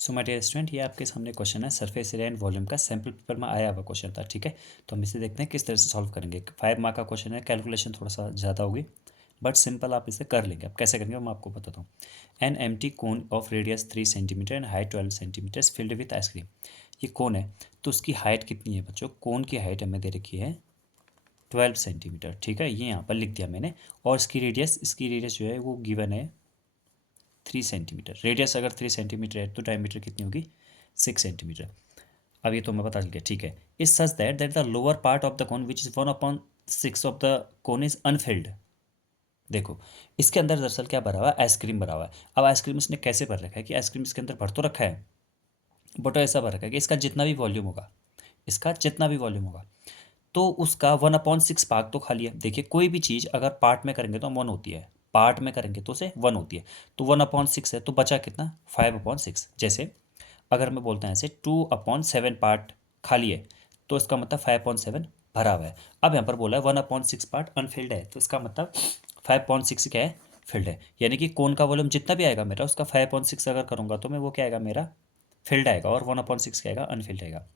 So my dear student, ये आपके सामने क्वेश्चन है सरफेस एरिया एंड वॉल्यूम का। सैम्पल पेपर में आया हुआ क्वेश्चन था, ठीक है। तो हम इसे देखते हैं किस तरह से सॉल्व करेंगे। 5 मार्क का क्वेश्चन है, कैलकुलेशन थोड़ा सा ज़्यादा होगी बट सिंपल आप इसे कर लेंगे। अब कैसे करेंगे मैं आपको बताता हूँ। An empty cone of radius 3 centimetre and height 12 centimetre filled with ice cream. ये कोन है तो उसकी हाइट कितनी है बच्चों? कोन की हाइट हमें दे रखी है 12 सेंटीमीटर, ठीक है, ये यहाँ पर लिख दिया मैंने। और इसकी रेडियस जो है वो गिवन है 3 सेंटीमीटर। रेडियस अगर 3 सेंटीमीटर है तो डायमीटर कितनी होगी? 6 सेंटीमीटर। अब ये तो हमें पता चल गया, ठीक है। Is such that the lower part of the cone which is 1/6 of the cone is Anfield. देखो, इसके अंदर दरअसल क्या भरा हुआ है? आइसक्रीम भरा हुआ है। अब आइसक्रीम इसने कैसे भर रखा है कि आइसक्रीम इसके अंदर भर तो रखा है बट ऐसा भर रखा है कि इसका जितना भी वॉल्यूम होगा तो उसका 1/6 पार्ट तो खाली है। देखिए, कोई भी चीज़ अगर पार्ट में करेंगे तो 1 होती है, पार्ट में करेंगे तो उसे 1 होती है। तो 1/6 है तो बचा कितना? 5/6। जैसे अगर मैं बोलते हैं ऐसे 2/7 पार्ट खाली है तो इसका मतलब 5/7 भरा हुआ है। अब यहाँ पर बोला है 1/6 पार्ट अनफिल्ड है, तो इसका मतलब 5/6 क्या है? फिल्ड है। यानी कि कोन का वॉल्यूम जितना भी आएगा मेरा, उसका 5/6 अगर करूँगा तो मैं वो क्या आएगा मेरा? फिल्ड आएगा। और 1/6 क्या आएगा? अनफिल्ड आएगा।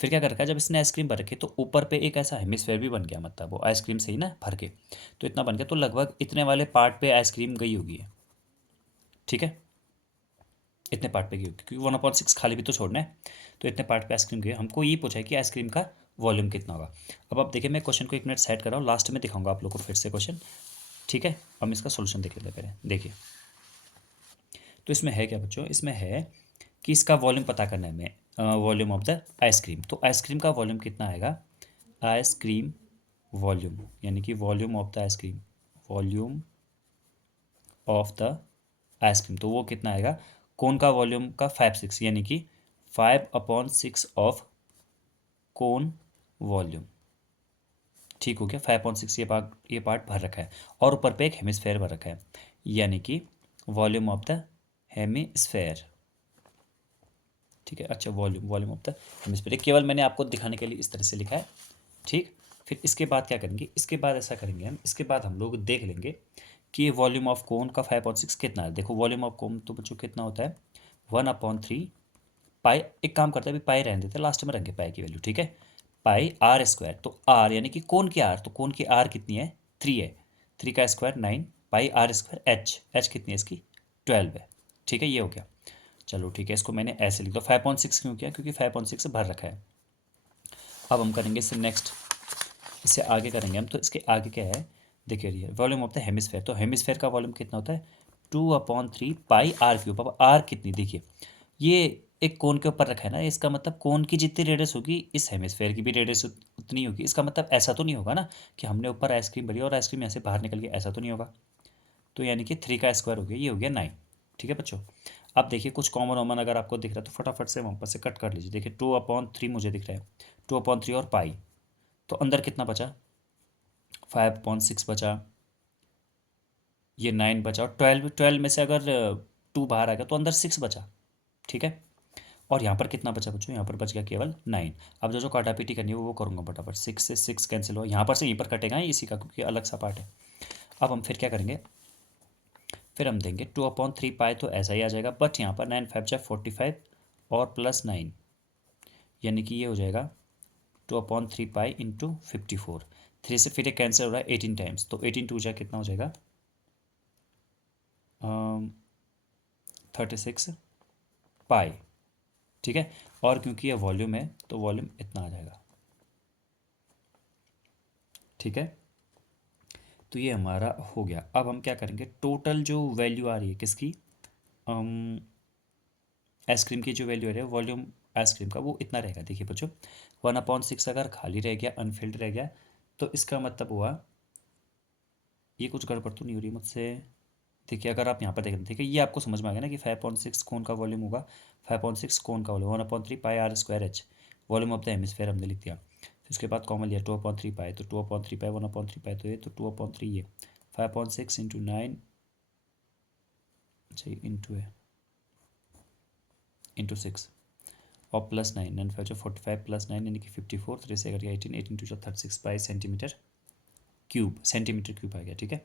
फिर क्या कर रखा है, जब इसने आइसक्रीम भर रखी तो ऊपर पे एक ऐसा हेमिस्फेयर भी बन गया, मतलब वो आइसक्रीम से ही ना भर के, तो इतना बन गया। तो लगभग इतने वाले पार्ट पे आइसक्रीम गई होगी, ठीक है। इतने पार्ट पे गई होगी क्योंकि 1/6 खाली भी तो छोड़ना है। तो इतने पार्ट पे आइसक्रीम गई। हमको ये पूछा है कि आइसक्रीम का वॉल्यूम कितना होगा। अब आप देखिए, मैं क्वेश्चन को 1 मिनट सेट कर रहा हूँ, लास्ट में दिखाऊंगा आप लोग को फिर से क्वेश्चन, ठीक है। हम इसका सोल्यूशन देख लेते हैं पहले। देखिए, तो इसमें है क्या बच्चों? इसमें है कि इसका वॉल्यूम पता करना है हमें, वॉल्यूम ऑफ द आइसक्रीम। तो आइसक्रीम का वॉल्यूम कितना आएगा? आइसक्रीम वॉल्यूम यानी कि volume of the ice cream, volume of the ice cream, तो वो कितना आएगा? कोन का वॉल्यूम का 5/6 यानी कि 5/6 ऑफ कोन वॉल्यूम, ठीक हो गया। 5/6 ये पार्ट भर रखा है और ऊपर पे एक हेमिस्फेयर भर रखा है, यानी कि वॉल्यूम ऑफ द हेमिस्फेयर, ठीक है। अच्छा, volume volume of the hemisphere केवल मैंने आपको दिखाने के लिए इस तरह से लिखा है, ठीक। फिर इसके बाद क्या करेंगे? इसके बाद ऐसा करेंगे हम, इसके बाद हम लोग देख लेंगे कि वॉल्यूम ऑफ कोन का 5/6 कितना है। देखो, वॉल्यूम ऑफ कोन तो बच्चों कितना होता है? 1/3 पाई। एक काम करते हैं, अभी पाई रहने देते हैं, लास्ट में रखेंगे पाई की वैल्यू, ठीक है। पाई आर स्क्वायर, तो आर यानी कि कोन की आर, तो कोन की आर कितनी है? 3 है। 3 का square 9 pi r square. H कितनी है इसकी? 12 है, ठीक है। ये हो गया। चलो ठीक है, इसको मैंने ऐसे लिख दो। 5/6 क्यों किया? क्योंकि 5/6 भर रखा है। अब हम करेंगे इससे नेक्स्ट, इससे आगे करेंगे हम। तो इसके आगे क्या है? देखिए, वॉल्यूम ऑफ द हेमिस्फेयर, तो हेमिस्फेयर का वॉल्यूम कितना होता है? 2/3 पाई आर क्यूब। अब आर कितनी? देखिए, ये एक कोन के ऊपर रखा है ना, इसका मतलब कोन की जितनी रेडियस होगी इस हेमिस्फेयर की भी रेडियस उतनी होगी। इसका मतलब ऐसा तो नहीं होगा ना कि हमने ऊपर आइसक्रीम भरी और आइसक्रीम यहाँ से बाहर निकल गई, ऐसा तो नहीं होगा। तो यानी कि 3 का स्क्वायर हो गया, ये हो गया 9, ठीक है बच्चों। अब देखिए, कुछ कॉमन वॉमन अगर आपको दिख रहा है तो फटाफट से वहाँ पर से कट कर लीजिए। देखिए, 2/3 मुझे दिख रहा है, 2/3 और पाई, तो अंदर कितना बचा? 5/6 बचा, ये 9 बचा, और 12 में से अगर 2 बाहर आ गया तो अंदर 6 बचा, ठीक है। और यहाँ पर कितना बचा बच्चों? यहाँ पर बच गया केवल 9। अब जो जो काटापीटी करनी है वो करूँगा फटाफट। 6 से 6 कैंसिल हुआ, यहाँ पर से यहीं पर कटेगा इसी का, क्योंकि अलग सा पार्ट है। अब हम फिर क्या करेंगे? फिर हम देंगे 2/3 पाई, तो ऐसा ही आ जाएगा, बट यहाँ पर 9 5 जा 45 और प्लस 9, यानी कि ये हो जाएगा 2/3 पाई इंटू 54। 3 से फिर एक कैंसिल हो रहा है 18 टाइम्स, तो 18 टू जा कितना हो जाएगा? 36 पाई, ठीक है। और क्योंकि ये वॉल्यूम है तो वॉल्यूम इतना आ जाएगा, ठीक है। तो ये हमारा हो गया। अब हम क्या करेंगे? टोटल जो वैल्यू आ रही है किसकी? आइसक्रीम की जो वैल्यू आ रही है वॉल्यूम आइसक्रीम का, वो इतना रहेगा। देखिए बच्चों, 1/6 अगर खाली रह गया, अनफिल्ड रह गया, तो इसका मतलब हुआ, ये कुछ गड़बड़ तो नहीं हो रही मुझसे? देखिए, अगर आप यहाँ पर देखें, देखिए ये आपको समझ में आ गया ना कि 5/6 कौन का वॉल्यूम होगा? 5/6 कौन का volume? 1/3 pi r square h, volume of the hemisphere हमने लिख दिया। फिर उसके बाद कॉमन लिया 2/3 पाई, तो 2/3 पाई 1/3 पाई, तो ये तो 2/3 ये 5/6 इंटू 9, अच्छा इंटू है इंटू 6 और प्लस 9, 9 5 जो 45 प्लस 9 यानी कि 54, 3 से करिए 18, 18 टू जो 36 pi centimetre cube centimetre cube आ गया, ठीक है।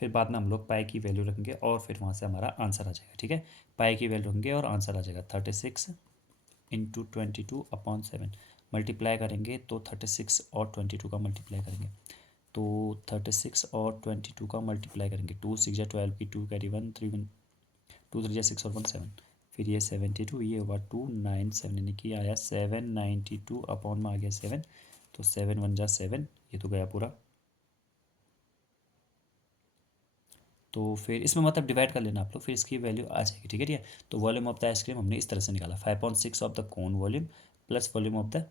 फिर बाद में हम लोग पाई की वैल्यू रखेंगे और फिर वहाँ से हमारा आंसर आ जाएगा, ठीक है। पाई की वैल्यू रखेंगे और आंसर आ जाएगा 36 इंटू 22/7। मल्टीप्लाई करेंगे तो 36 और 22 का मल्टीप्लाई करेंगे तो 36 और 22 का मल्टीप्लाई करेंगे, 2 6 12 की 2 कैरी 1 3 1 2 3 6 और 1 7, फिर ये 72, ये हुआ 297 यानी कि आया 792 अपॉन में आ गया 7, तो 7 1 जा 7, ये तो गया पूरा। तो फिर इसमें मतलब डिवाइड कर लेना आप लोग, फिर इसकी वैल्यू आ जाएगी, ठीक है। ठीक है, तो वॉल्यूम ऑफ द आइसक्रीम हमने इस तरह से निकाला 5.6 of the cone volume plus volume of the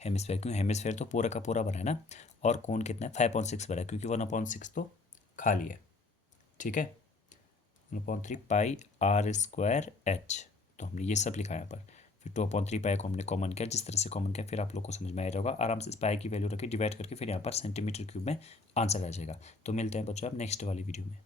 hemisphere, क्योंकि हेमिस्फेयर तो पूरा का पूरा बना है ना, और कोन कितना है 5.6 बना है, क्योंकि 1/6 तो खाली है, ठीक है। 1/3 πr²h, तो हमने ये सब लिखा है यहाँ पर। फिर 2/3 को हमने कॉमन किया, जिस तरह से कॉमन किया फिर आप लोग को समझ में आ रहा होगा आराम से। पाई की वैल्यू रखी डिवाइड करके फिर यहाँ पर सेंटीमीटर क्यूब में आंसर आ जाएगा। तो मिलते हैं बच्चों आप नेक्स्ट वाली वीडियो में।